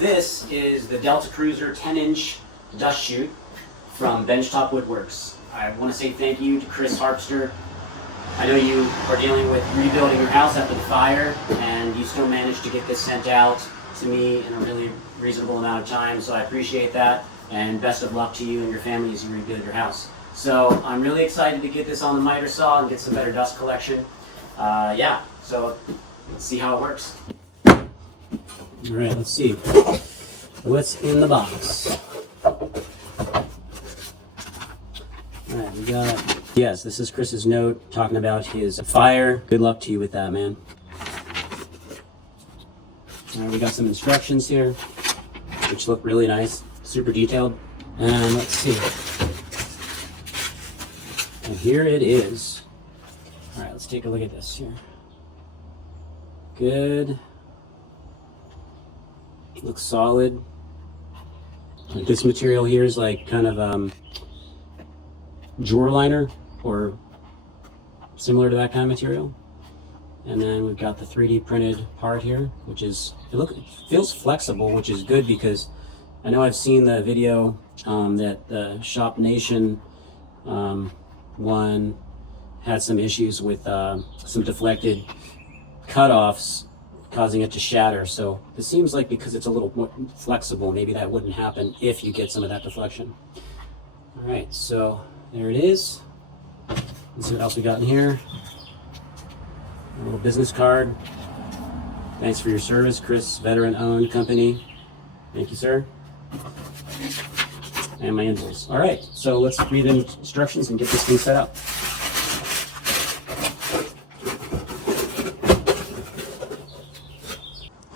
this is the Delta Cruzer 10-inch dust chute from Benchtop Woodworks. I want to say thank you to Chris Harpster. I know you are dealing with rebuilding your house after the fire, and you still managed to get this sent out to me in a really reasonable amount of time, so I appreciate that, and best of luck to you and your family as you rebuild your house. So I'm really excited to get this on the miter saw and get some better dust collection. Yeah, so let's see how it works. All right, let's see what's in the box. All right, we got, yes, this is Chris's note talking about his fire. Good luck to you with that, man. All right, we got some instructions here, which look really nice, super detailed. And let's see. And here it is. All right, let's take a look at this here. Good. Looks solid. Like this material here is like kind of drawer liner or similar to that kind of material. And then we've got the 3D printed part here, which is, it feels flexible, which is good because I know I've seen the video that the Shop Nation one had some issues with some deflected cutoffs causing it to shatter. So it seems like because it's a little more flexible, maybe that wouldn't happen if you get some of that deflection. All right, so there it is. Let's see what else we got in here. A little business card. Thanks for your service, Chris, veteran-owned company. Thank you, sir. And my invoice. All right, so let's read the instructions and get this thing set up.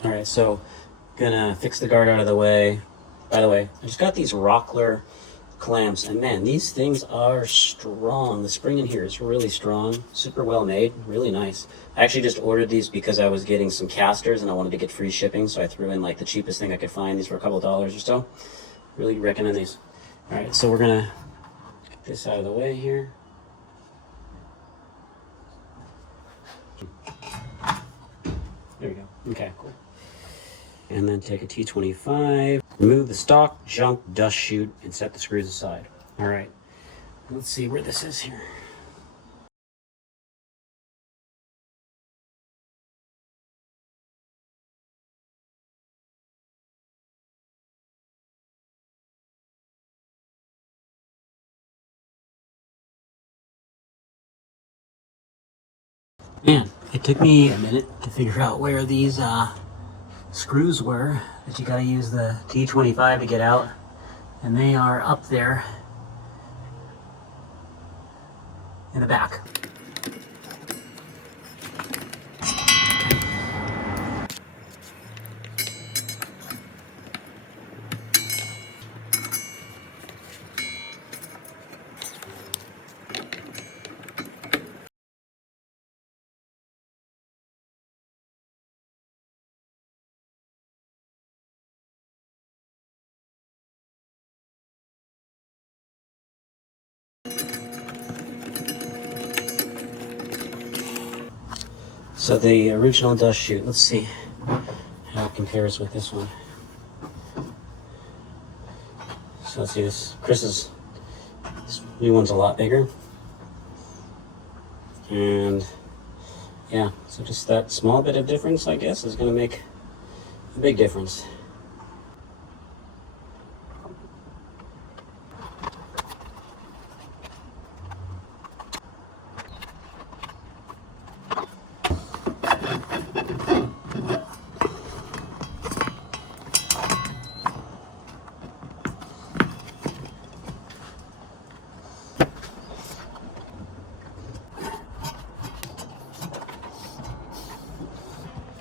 All right, so gonna fix the guard out of the way. By the way, I just got these Rockler clamps, and man, these things are strong. The spring in here is really strong, super well made, really nice. I actually just ordered these because I was getting some casters and I wanted to get free shipping, so I threw in like the cheapest thing I could find. These were a couple dollars or so. Really recommend these. All right, so we're gonna get this out of the way here. There we go. Okay, cool. And then take a T25, remove the stock junk dust chute, and set the screws aside. All right, let's see where this is here. Man, it took me a minute to figure out where these screws were that you got to use the T25 to get out, and they are up there in the back. So the original dust chute, let's see how it compares with this one. So let's see, this new one's a lot bigger. And yeah, so just that small bit of difference, I guess, is gonna make a big difference.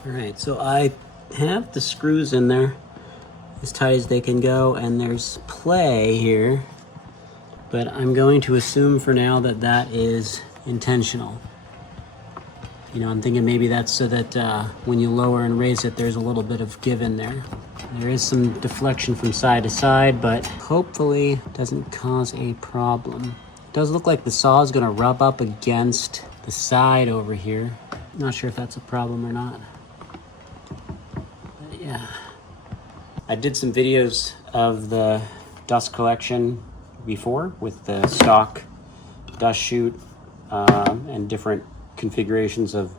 All right, so I have the screws in there as tight as they can go, and there's play here, but I'm going to assume for now that that is intentional. You know, I'm thinking maybe that's so that when you lower and raise it, there's a little bit of give in there. There is some deflection from side to side, but hopefully doesn't cause a problem. It does look like the saw is gonna rub up against the side over here. Not sure if that's a problem or not. But yeah. I did some videos of the dust collection before with the stock dust chute and different configurations of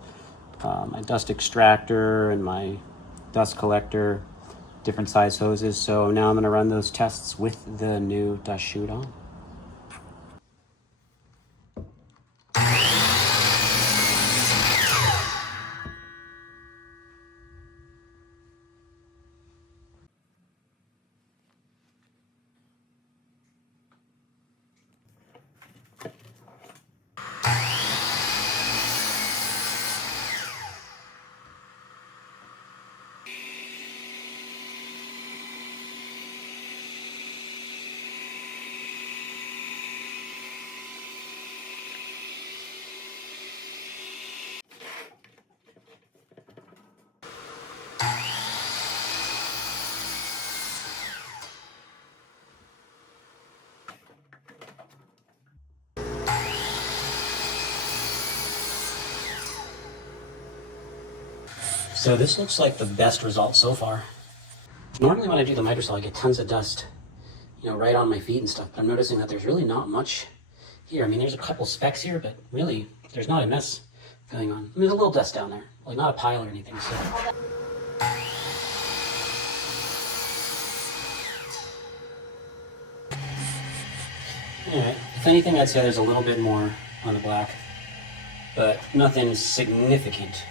my dust extractor and my dust collector, different size hoses. So now I'm going to run those tests with the new dust chute on. So this looks like the best result so far. Normally when I do the microcell, I get tons of dust, you know, right on my feet and stuff, but I'm noticing that there's really not much here. I mean, there's a couple specks here, but really, there's not a mess going on. I mean, there's a little dust down there, like not a pile or anything, so. Alright, if anything, I'd say there's a little bit more on the black, but nothing significant.